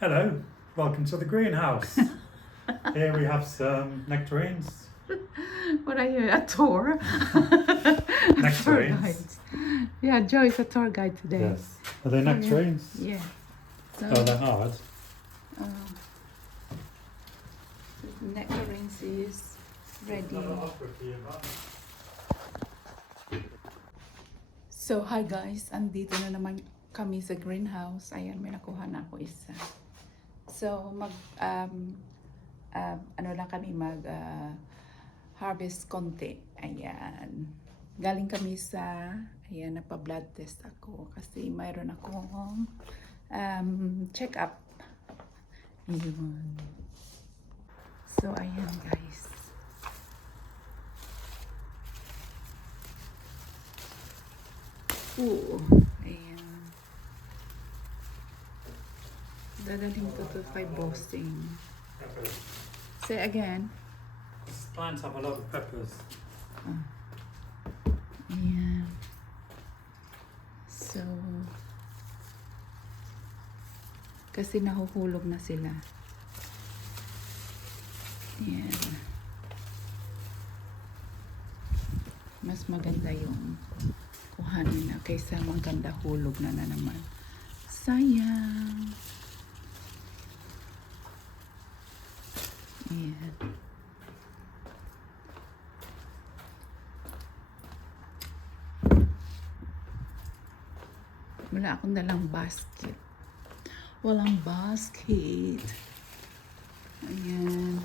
Hello, welcome to the greenhouse. Here we have some nectarines. What are you, a tour? Nectarines? Yeah, Joe is a tour guide today. Yes. Are they nectarines? Yeah. So, Oh, they're hard. nectarines is ready. So, hi guys. Andito na naman kami sa greenhouse. Ayan, may nakuha na ako isa. So, ano lang kami harvest konti. Ayan. Galing kami sa, ayan, nagpa-blood test ako kasi mayroon akong check-up. Yun. So, ayan guys. Oo. Ayan. Dadaling ko to 5 boasting. Peppers. Say again. These plants have a lot of peppers. Ayan. So, kasi nahuhulog na sila. Ayan. Mas maganda yung kuhanin na kaysa maganda hulog na naman. Sayang. Ayan. Wala akong dalang basket. Walang basket. Ayan.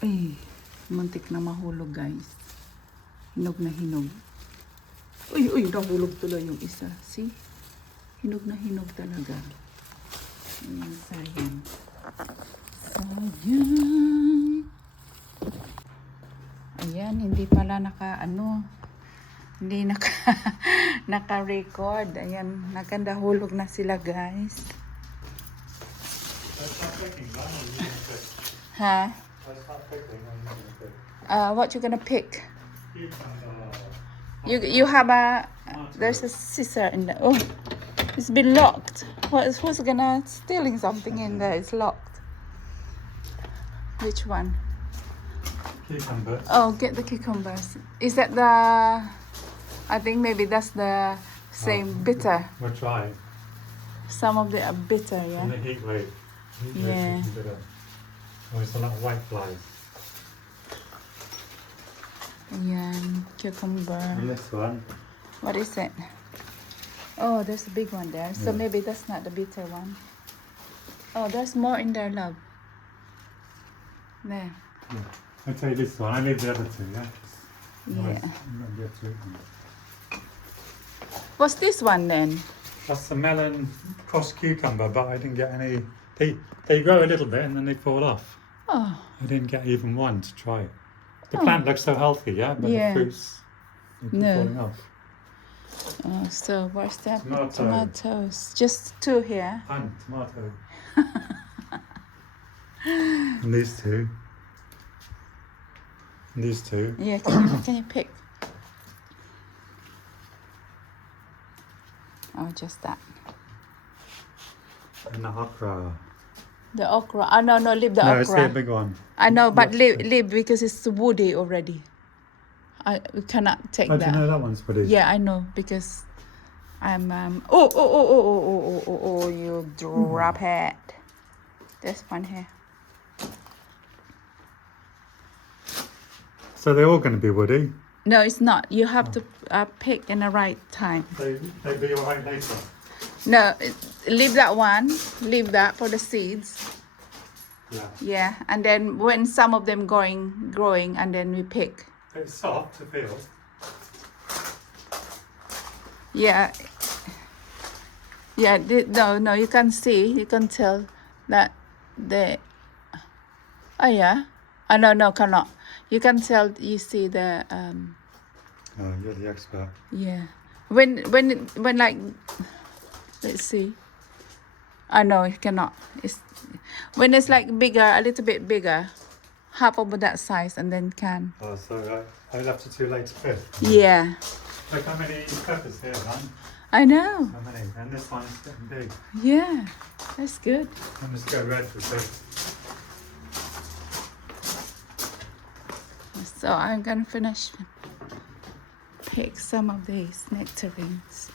Ay, muntik na mahulog guys. Hinog na hinog. Uy, nahulog tuloy yung isa. See? Hinog na hinog talaga. Ayan, sayang. Sayang. Ayan, hindi pala hindi naka-record. Ayan, nagkandahulog na sila guys. Ha? What you gonna pick? You have there's a scissor in there. Oh, it's been locked. Who's gonna stealing something in there? It's locked. Which one? Cucumbers. Oh, get the cucumbers. Is that the? I think maybe that's the same bitter. We'll try. Some of them are bitter, In yeah. the heat wave. Yeah. Oh, it's a lot of white flies. Ayan, cucumber. And this one. What is it? Oh, there's a big one there. So Yeah. maybe that's not the bitter one. Oh, there's more in there, love. There. Yeah. I'll tell you this one. I leave the other two, yeah? Yeah. I'm not get to it. What's this one then? That's the melon cross cucumber, but I didn't get any. They grow a little bit and then they fall off. Oh, I didn't get even one to try. The Oh. plant looks so healthy, yeah, but Yeah. the fruits they keep No. falling off. so where's that? Tomato. Tomatoes. Just 2 here. And tomato. And these two. And these two. Yeah, can you pick? Oh, just that. And the okra. The okra. No, leave the No, it's okra. the big one. I know, but What's leave because it's woody already. We cannot take How do you that. know that one's pretty? Yeah, I know because I'm you drop it. This one here. So they're all going to be woody. No, it's not. You have to pick in the right time. They'll be all right later. No, leave that one. Leave that for the seeds. Yeah. Yeah, and then when some of them growing, and then we pick. It's soft to feel. Yeah. Yeah. No. You can see. You can tell that the. Oh yeah. Oh no, cannot. You can tell. You see the. Oh, you're the expert. Yeah. When like. Let's see. I know you cannot. It's when it's like bigger, a little bit bigger, half of that size, and then can. Oh, so I left it too late to pick. Yeah. Look how many peppers here, man. I know. So many. And this one's getting big. Yeah, that's good. And let's go red for big. So I'm gonna finish pick some of these nectarines.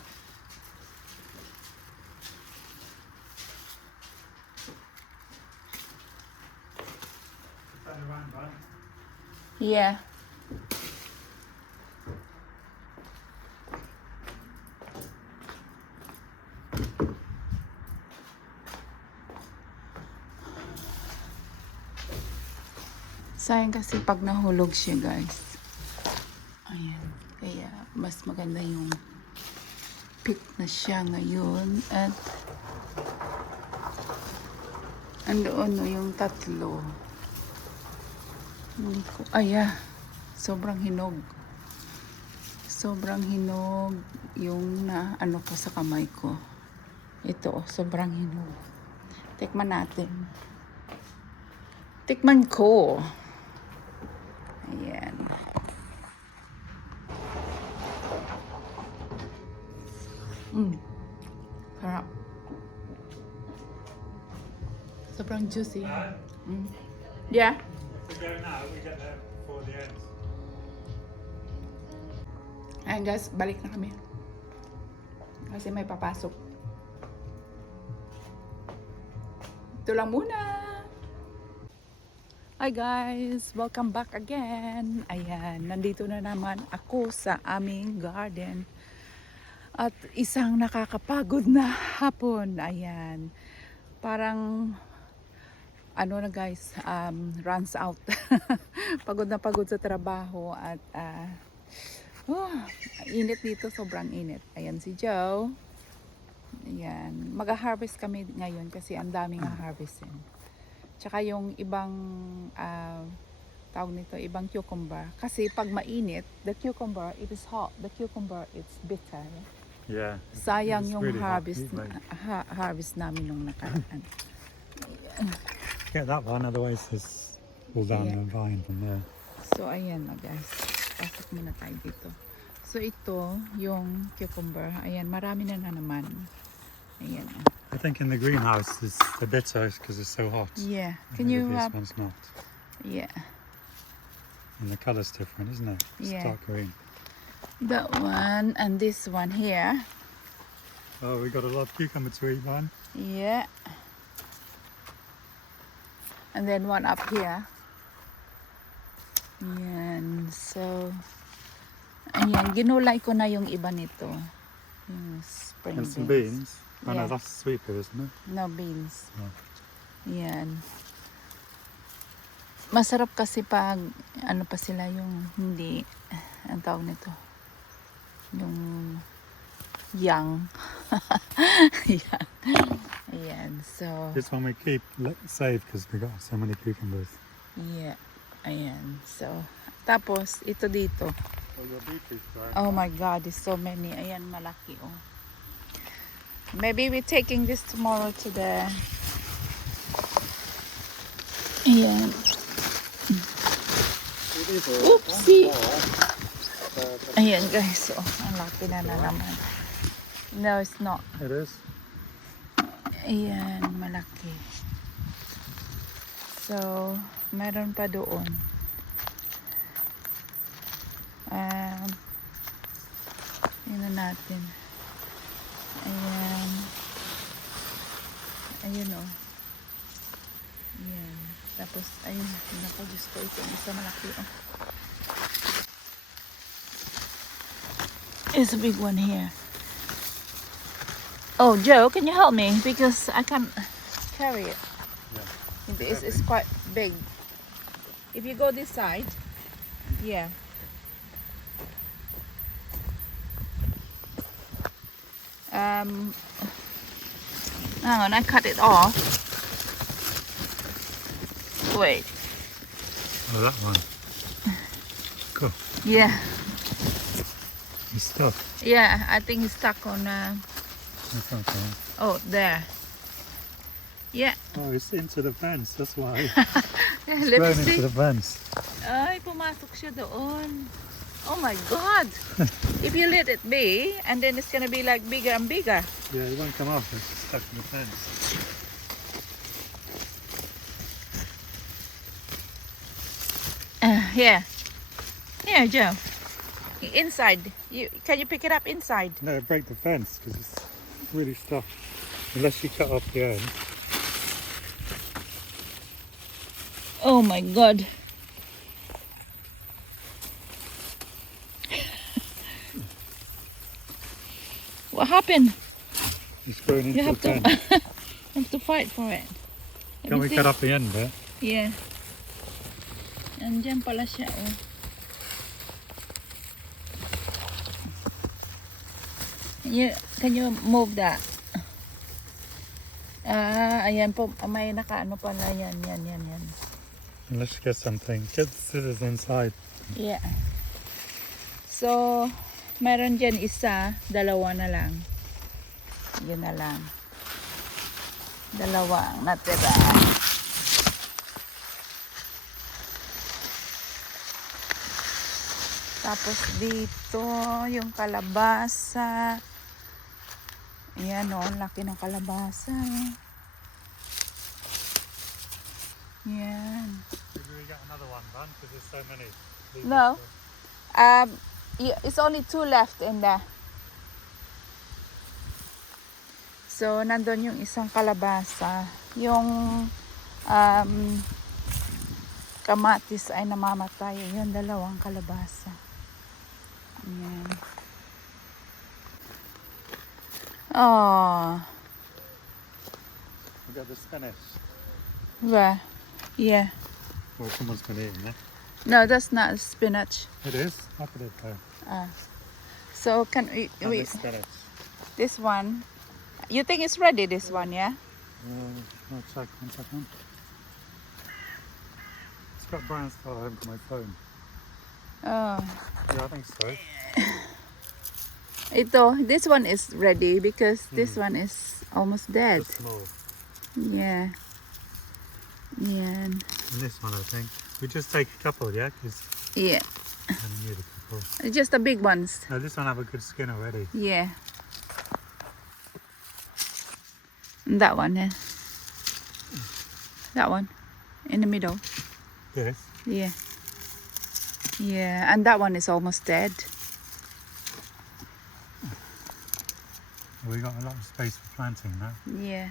Turn around, bud. Yeah. Sayang kasi pag nahulog siya, guys. Ayan. Kaya mas maganda yung pick na siya ngayon. At andoon no yung tatlo. Hindi ko, sobrang hinog. Sobrang hinog yung na ano ko sa kamay ko. Ito, sobrang hinog. Tikman natin. Tikman ko. Ayan. Sarap. Sobrang juicy. Yeah. If we go now, we get there before the end. Ayan guys, balik na kami. Kasi may papasok. Ito lang muna. Hi guys! Welcome back again. Ayan, nandito na naman ako sa aming garden. At isang nakakapagod na hapon. Ayan. Parang ano na guys, runs out. Pagod na pagod sa trabaho at init dito, sobrang init. Ayan si Joe. Ayan, mag-harvest kami ngayon kasi ang daming harvestin. Tsaka yung ibang tawag nito, ibang cucumber. Kasi pag mainit, the cucumber, it is hot. The cucumber, it's bitter. Yeah. Sayang It's yung really hot, harvest like. harvest namin nung nakaraan. Get that one, otherwise it's all down Yeah. the vine from there. So ayan na guys. Pasok muna tayo dito. So ito, yung cucumber. Ayan, marami na naman. Ayan. I think in the greenhouse is the bitter because it's so hot. Yeah. I Can think you this one's not. yeah. And the colour's different, isn't it? It's Yeah. dark green. That one and this one here. Oh, we got a lot of cucumber to eat, man. Yeah. And then one up here. Ayan. So, ayan. Ginulay ko na yung iba nito. Yung spring And some beans. beans. Oh Yeah. no, that's sweeper, isn't it? No beans. Oh. Ayan. Masarap kasi pag ano pa sila yung hindi, ang tawag nito, yung young. Young. Ayan. So, This one we keep save because we got so many cucumbers. yeah. Ayan. So, tapos, ito dito. Oh, your beetroot's growing. Oh my God, there's so many. Ayan, malaki oh. Maybe we're taking this tomorrow to the... Ayan. Oopsie! Ayan guys, oh, ang laki na naman. No, it's not. It is. Ayan, malaki. So, meron pa doon. Yun na natin. Ayan. Ayun oh. Ayan. Tapos, ayun. Naku, Diyos ko, ito ang isa malaki oh. There's a big one here. Oh, Joe, can you help me? Because I can't carry it. Yeah. It's quite big. If you go this side, yeah. Hang on, I cut it off. Wait, Oh, that one. Cool. yeah, It's stuck. yeah. I think it's stuck on. That's okay. Oh, there. Yeah. Oh, it's into the fence. That's why. It's Let's grown see. into the fence. Ay, pumasok siya doon. Oh my God. If you let it be, and then it's gonna be like bigger and bigger. Yeah, it won't come off. It's stuck in the fence. Here. Here, Joe. Inside. Can you pick it up inside? No, break the fence because it's really stuck. Unless you cut off the end. Oh my God. What happened? It's going into You the have to fence. have to fight for it. Let Can me we see. cut off the end bit? Yeah. Nandiyan pala siya, oh. Can you move that? Ayan po. May nakaano pala yan. Yan. And let's get something. Get the scissors inside. Yeah. So, meron dyan isa, dalawa na lang. Yun na lang. Dalawa ang natira. Tapos dito, yung kalabasa. Ayan o, laki ng kalabasa. Yan. Maybe we get another one done because there's so many. No. It's only 2 left in there. So, nandun yung isang kalabasa. Yung kamatis ay namamatay. Yung dalawang kalabasa. Ayan. Oh. We got the spinach. Where? Yeah. Well, someone's been eating that. No, that's not spinach. It is. I put it there. So, can we And the spinach. this one? You think it's ready, this one, yeah? I'll check 1 second. It's got brown star home to my phone. Oh. Yeah, I think so. This one is ready because this one is almost dead. Just small. Yeah. Yeah. And this one, I think. We just take a couple, yeah? Because Yeah. I need a couple. Just the big ones. No, this one have a good skin already. Yeah. And that one, yeah. That one. In the middle. Yes. Yeah. Yeah. And that one is almost dead. We got a lot of space for planting now. Yeah.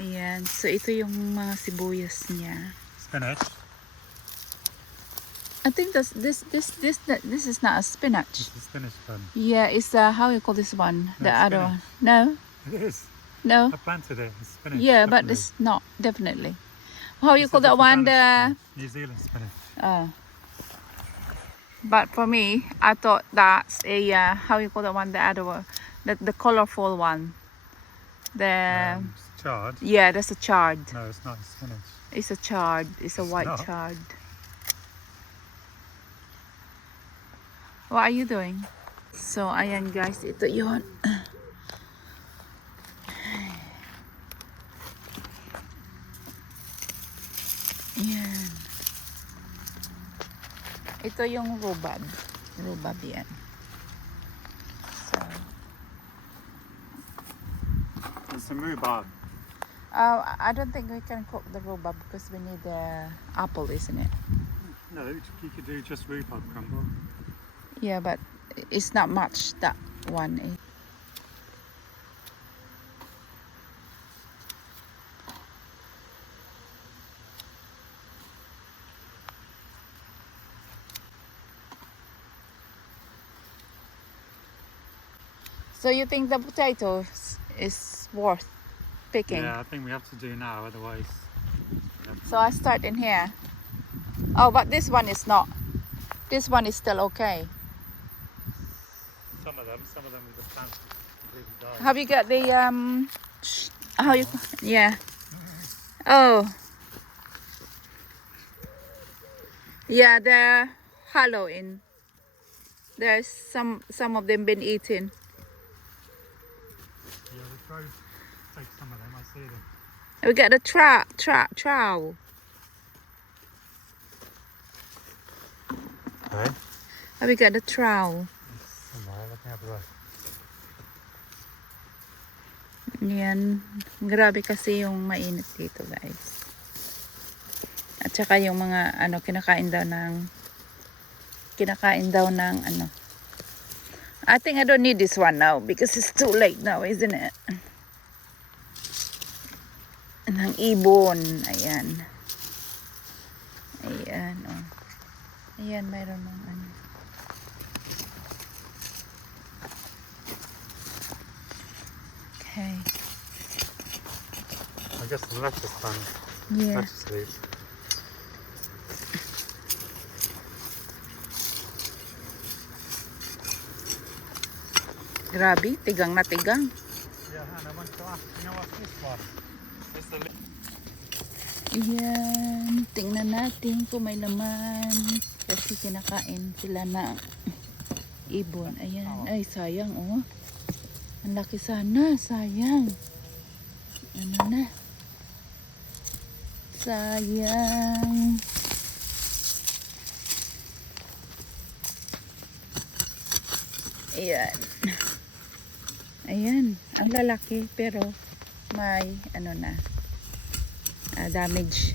Ayan. So, ito yung mga sibuyas niya. Spinach. I think this is not a spinach. It's the spinach one. Yeah, it's how you call this one? No, The other spinach. one. No? It is. No? I planted it. It's spinach. Yeah, but definitely. it's not definitely. How you It's call a that different one? kind of The spinach. New Zealand spinach. but for me, I thought that's a how you call that one? The other one, the colorful one. The It's chard. yeah, that's a chard. No, it's not spinach. It's a chard. It's a It's white not. chard. What are you doing? So, ayan guys, ito yun. Yan. Ito yung rhubarb. Rhubarb yan. So, It's some rhubarb. I don't think we can cook the rhubarb because we need the apple, isn't it? No, you could do just rhubarb crumble. Yeah, but it's not much, that one. So you think the potatoes is worth picking? Yeah, I think we have to do now, otherwise. So I start in here. Oh, but this one is not. This one is still okay. Some of them with the plants completely died. Have you got the how you? Yeah. Oh. Yeah, they're hollow in. There's some of them been eaten. Yeah, we'll take some of them. I see them. We got the trowel. Okay. Have we got the trowel? Somewhere, let me have a look. Yan. Grabe kasi yung mainit dito, guys. At saka yung mga ano kinakain daw ng ano. I think I don't need this one now because it's too late now, isn't it? Ng ibon. Ayan. Ayan, oh. Ayan, mayroon ng ano. Okay. I guess the lettuce one. Yeah. Lettuce leaves. Grabe, tigang na tigang. Yeah, and I want to ask, you know what's this one? It's the Ayan, tingnan natin kung may laman. Kasi kinakain sila ng ibon. Ayan, ay sayang oh. Ang laki sana, sayang. Ano na? Sayang. Ayan. Ayan, ang lalaki pero may ano na. Damage.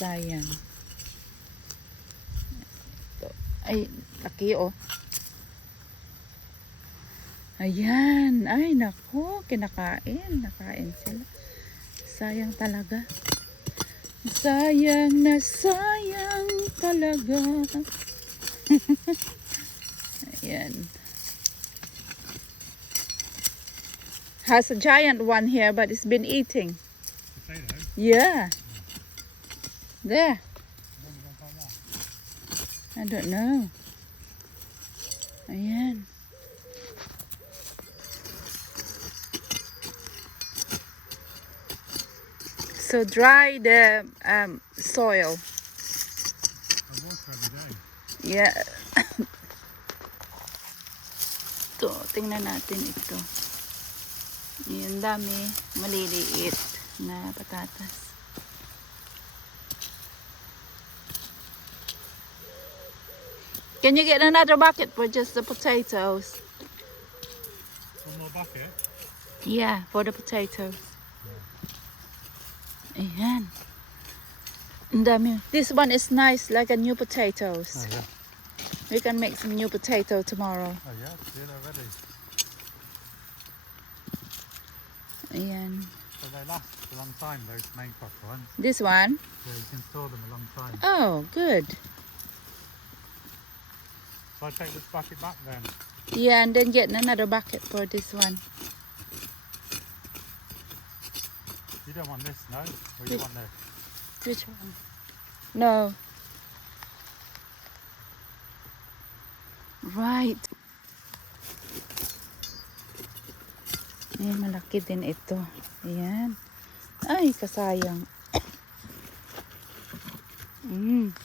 Sayang. Ito. Ay, laki oh. Ayan. Ay, naku. Kinakain. Nakain sila. Sayang talaga. Sayang na sayang talaga. Ayan. Has a giant one here, but it's been eating. potato. Yeah. There. I don't know. Ayan. So dry the soil. I water every day. Yeah. Ito, tingnan natin ito. Yung dami, maliliit na patatas. Can you get another bucket for just the potatoes? One more bucket. Yeah, for the potatoes. Ayan. Ang dami. This one is nice, like a new potatoes. Oh yeah. We can make some new potato tomorrow. Oh yeah, it's in already. Ayan. So they last a long time, those main crop ones. This one? Yeah, you can store them a long time. Oh, good. So I take this bucket back then. Yeah, and then get another bucket for this one. You don't want this, no? Or you Which- want this? Which one? No. Right. Ayan, malaki din ito. Ayan. Ay, kasayang. Mm.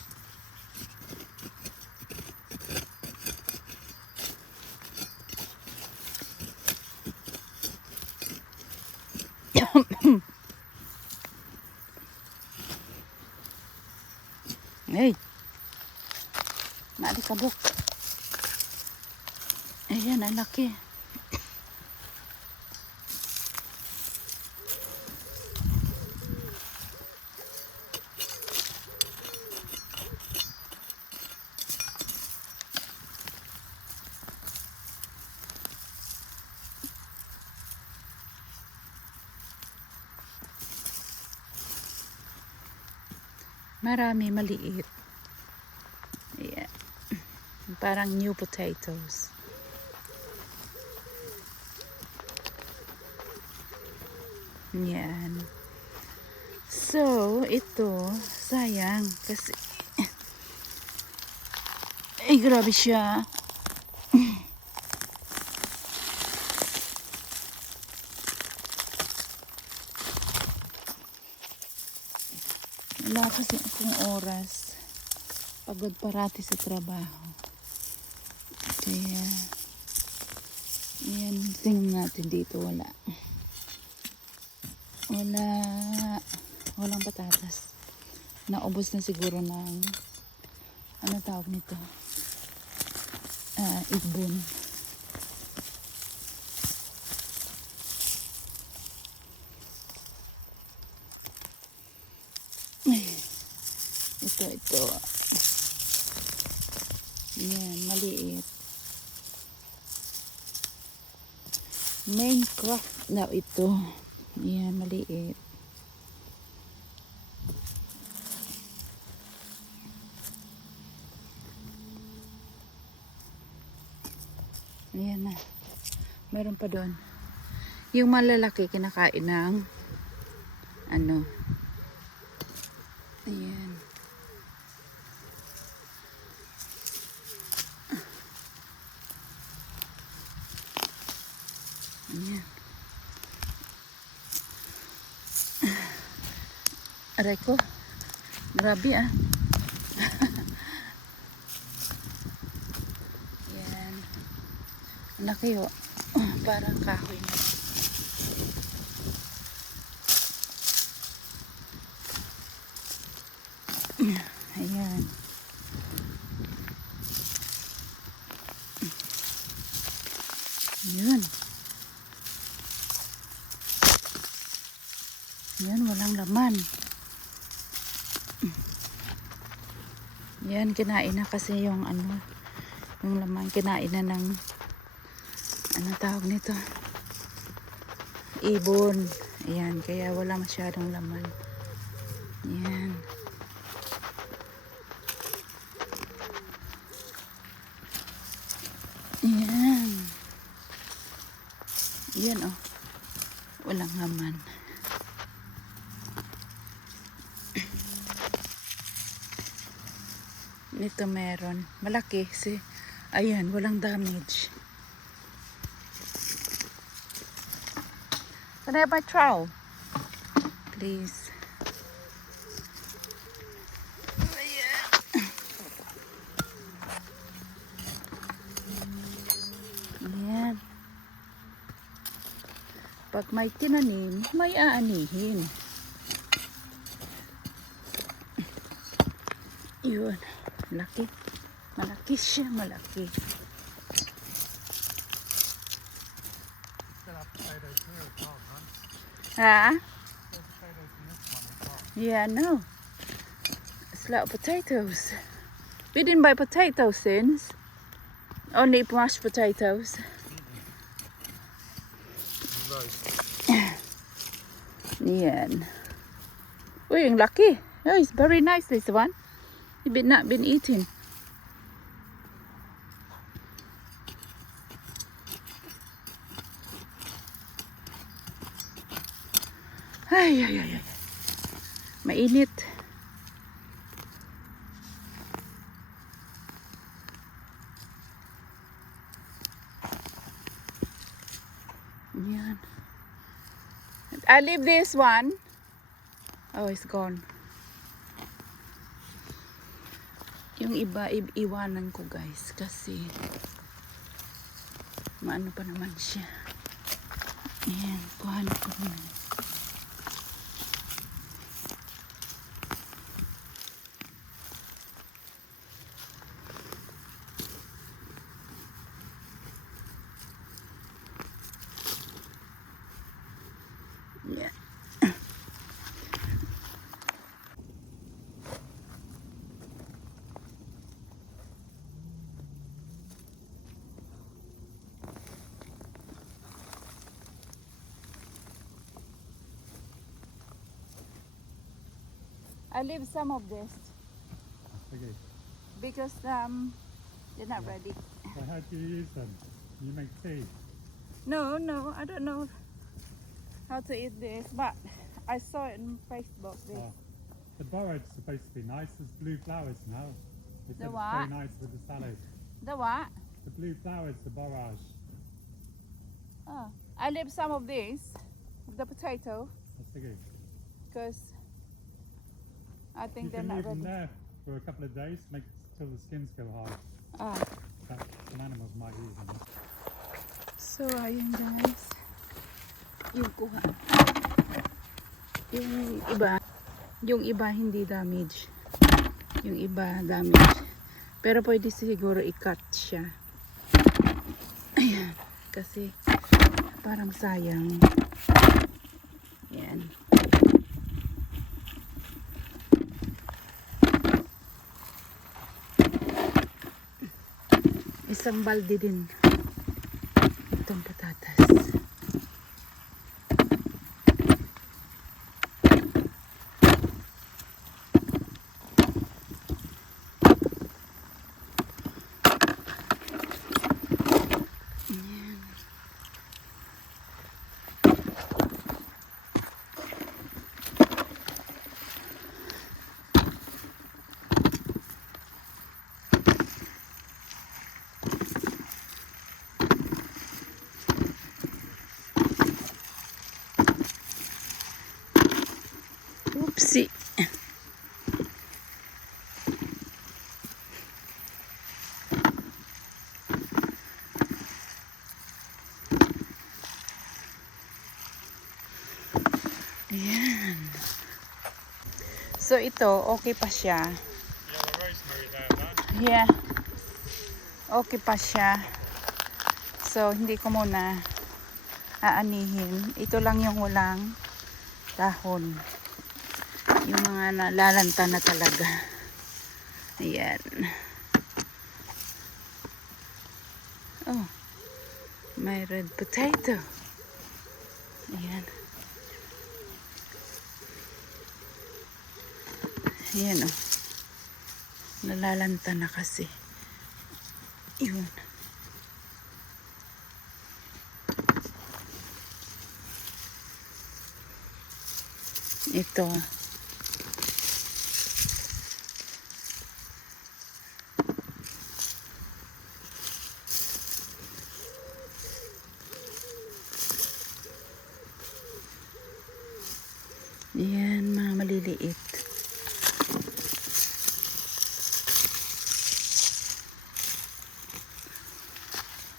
Ay. Maalikabok. Ayan, ang laki. Marami maliit. Ayan. Parang new potatoes. Yan. So, ito, sayang. Kasi, ay, grabe siya. Wala kasi akong oras. Pagod parati sa trabaho. Kaya, yan, tingnan natin dito. Wala. Walang patatas. naubos na siguro ng ano tawag nito? Ibon. Ito. Yan, maliit. Minecraft na ito. Yan, maliit. Ayan na. Meron pa doon. Yung malalaki kinakain ng ano. Ayan. Ayan. Aray ko. Grabe ah. Ayan. Laki oh. Parang kahoy na. Ayan. Ayan. Ayan, walang laman. Ayan, kinain na kasi yung ano, yung laman, kinain na ng ano tawag nito? Ibon. Ayan, kaya wala masyadong laman. Ayan. Ayan. Ayan oh. Walang laman. Ito meron. Malaki. Ayan, walang damage. Can I have my trowel? Please. Ayan. Ayan. Pag may tinanim, may aanihin. Yun. Malaki. Malaki siya, malaki. Ha? Yeah, no. It's a lot of potatoes. We didn't buy potatoes since. Only mashed potatoes. Yan. Uy, ang laki. Oh, it's very nice this one. You've not been eating. Ay. Mainit. Yan. I leave this one. Oh, it's gone. Yung iba, iwanan ko guys. Kasi, maano pa naman siya. Ayan, kuhanin ko muna. Yeah. I leave some of this Okay. because they're not ready. So how do you use them? You make tea? No, I don't know how to eat this, but I saw it on Facebook. This. Oh. The borage's supposed to be nice. There's blue flowers now. They The said it's what? very nice with the salad. The what? The blue flowers, the borage. Oh, I leave some of this, the potato, That's okay. because I You think they're can not leave them ready. there for a couple of days, make till the skins go hard. Ah, Some animals might use them. so ayun guys. Yung kuha. Yung iba, Yung iba hindi damage. Yung iba damage. Pero pwede siguro i-cut siya. Ayan. Kasi parang sayang. Ayan. Isang balde din itong patatas. Oopsie. Ayan. So ito, okay pa siya. Yeah. Okay pa siya. So hindi ko muna aanihin. Ito lang yung walang dahon. Yung mga nalalanta na talaga. Ayan. Oh. May red potato. Ayan. Ayan oh. Nalalanta na kasi. Yun. Ito. Ayan, mga maliliit.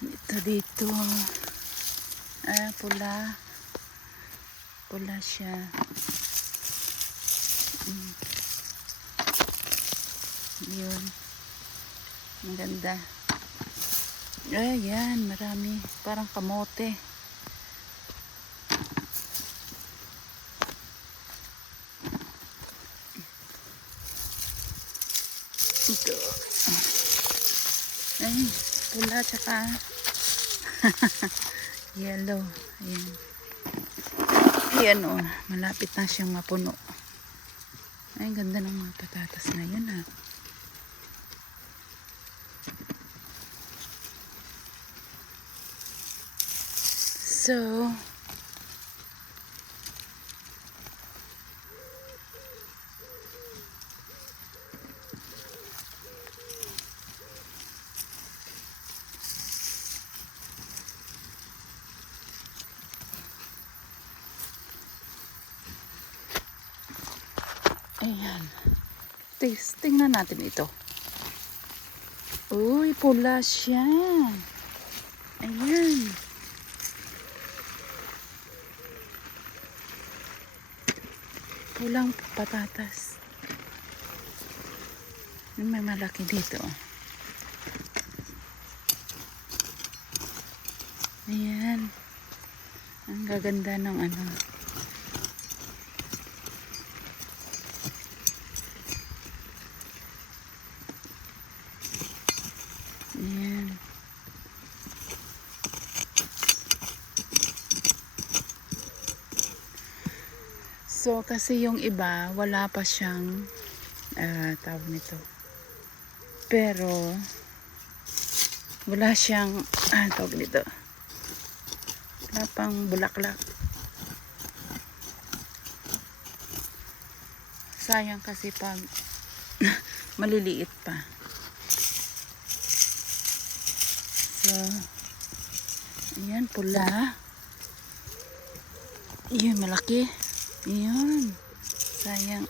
Ito dito. Ah, pula. Pula siya. Yun. Maganda. Ayan, marami. Parang kamote. Ito. Ay, pula tsaka yellow. Ayan. Ayan o. Malapit na siyang mapuno. Ay, ganda ng mga patatas ngayon ha. So, ayan. Tingnan natin ito. Uy, pula siya. Ayan. Pulang patatas. May malaki dito. Ayan. Ang gaganda ng ano. Ayan. So, kasi yung iba, wala pa siyang tawag nito. Pero, wala siyang tawag nito. Wala pang bulaklak. Sayang kasi pag maliliit pa. So, ayan, pula. Ayan, malaki. Ayan. Sayang.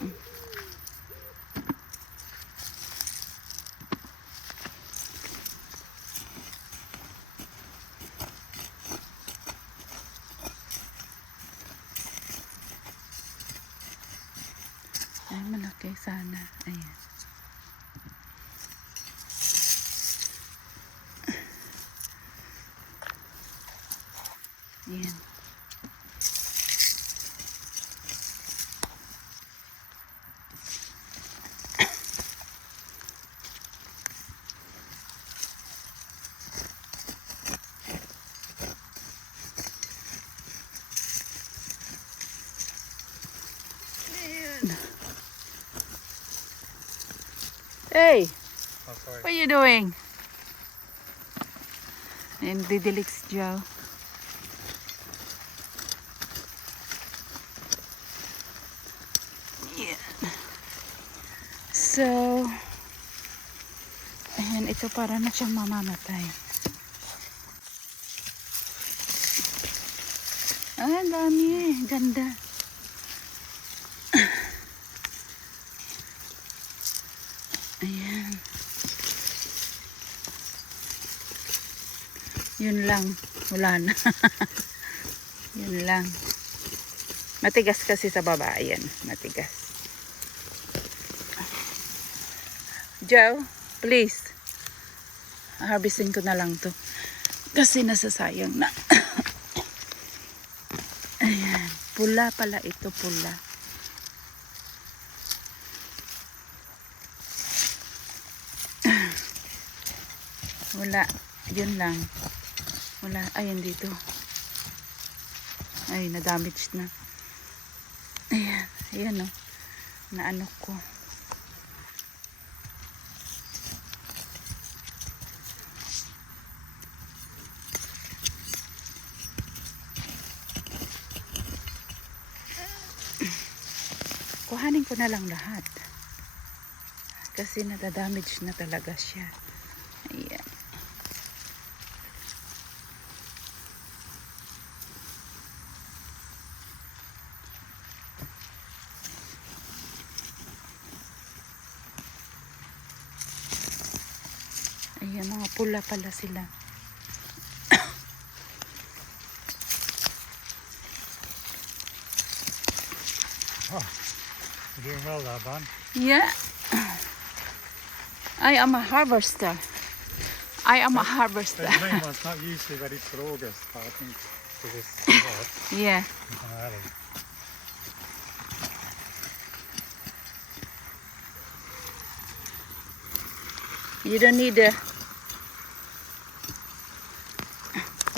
Ayan. Hey, Oh, sorry. what are you doing? And didilig si Joe. Yeah. So, ayan, ito para na siyang mamamatay. Ah, ang dami eh. Ganda. Ayan. Yun lang. Wala na. Yun lang. Matigas kasi sa baba. Ayan. Matigas. Joe, please. Harvestin ko na lang to. Kasi nasasayang na. Ayan. Pula pala ito. Pula. Wala. Yun lang. Wala. Ayan dito. Ay, na-damage na. Ayan. Ayan o. Naano ko. Kuhanin ko na lang lahat. Kasi nadadamage na talaga siya. Ayan. Ayan, mga pula pala sila. Oh, you're doing well there, Ban. Yeah. I am a harvester. I am a harvester. The main one's not usually ready for August, but I think for this work, Yeah. it's early. You don't need to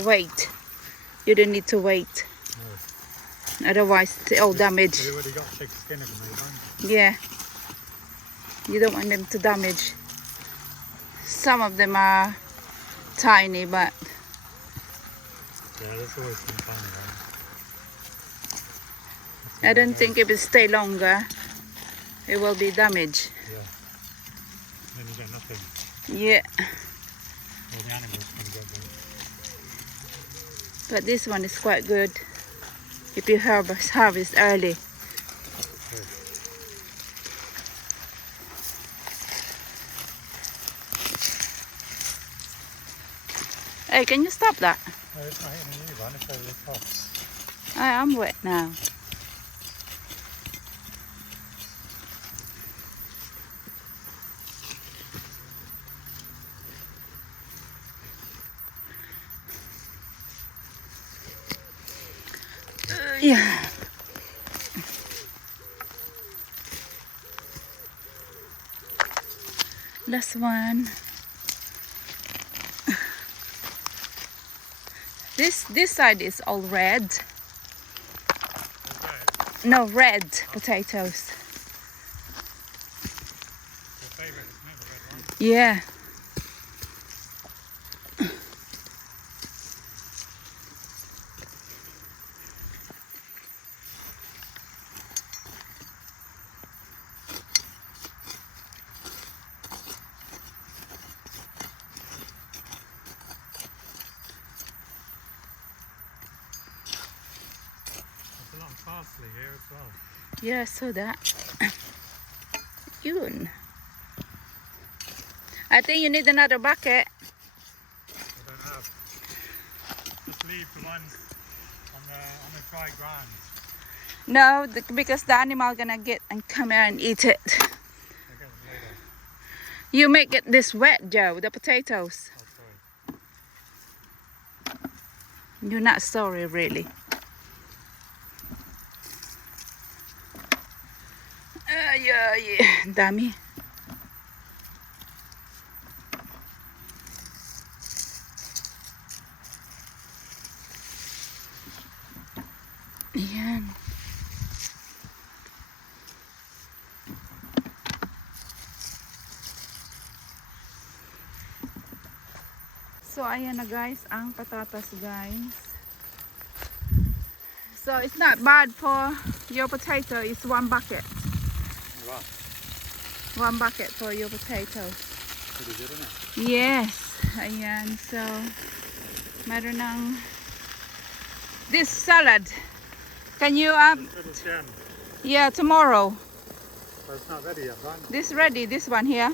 wait. You don't need to wait. Otherwise, it's all damaged. They've already got thick skin of them, Ban. Yeah. You don't want them to damage. Some of them are tiny, but Yeah, that's always been fun, right? I don't think if it stay longer, it will be damaged. Yeah. Then you get nothing. Yeah. All the animals can get them. But this one is quite good. If you harvest early. Hey, can you stop that? No, it's not hitting you, Ban. It's over the top. I am wet now. Yeah. Last one. This side is all red. Okay. No, red potatoes. Your favourite, isn't it? The red one? Yeah. There's a lot of parsley here as well. Yeah, I saw that. Yun. I think you need another bucket. I don't have. Just leave the ones on the dry ground. No, because the animal gonna get and come here and eat it. I'll get them later. You make it this wet, Joe, the potatoes. Oh, sorry. You're not sorry, really. Ay, ay, ang dami. Ayan. So, ayan na guys, ang patatas guys. So, it's not bad for your potato. It's 1 bucket. Wow, 1 bucket for your potato. pretty good, isn't it? Yes. Ayan. So, meron ng this salad. Can you, Little gem. yeah, tomorrow. But it's not ready yet, right? This ready, this one here.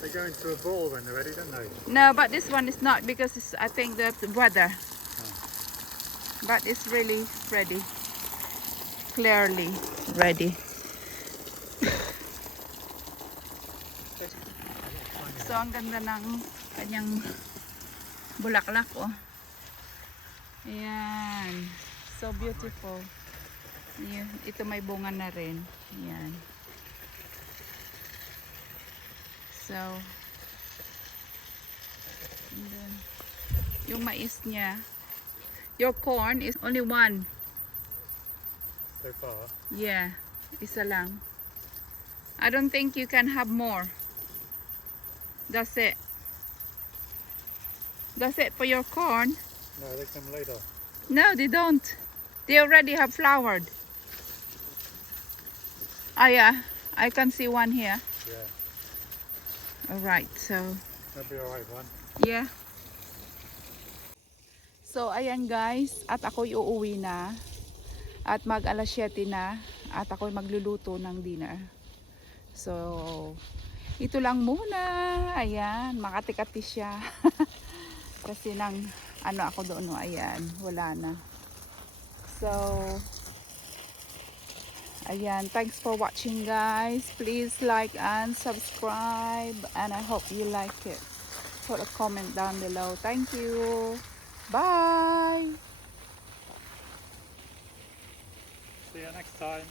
They go into a ball when they're ready, don't they? No, but this one is not because it's, I think the weather. But it's really ready. Clearly ready. So, ang ganda ng kanyang bulaklak, oh. Ayan. So beautiful. Ayan. Ito may bunga na rin. Ayan. So, and then, yung mais niya, your corn is only 1. So far. Yeah, isa lang. I don't think you can have more. That's it. That's it for your corn. No, they come later. No, they don't. They already have flowered. Ah, yeah. I can see one here. Yeah, Alright, so, that'll be alright, one. yeah. So, ayan guys. At ako'y uuwi na. At mag alas 7 na. At ako'y magluluto ng dinner. So, ito lang muna. Ayan, makati-kati siya. Kasi nang, ano ako doon, no, ayan, wala na. So, ayan, thanks for watching guys. Please like and subscribe. And I hope you like it. Put a comment down below. Thank you. Bye. See you next time.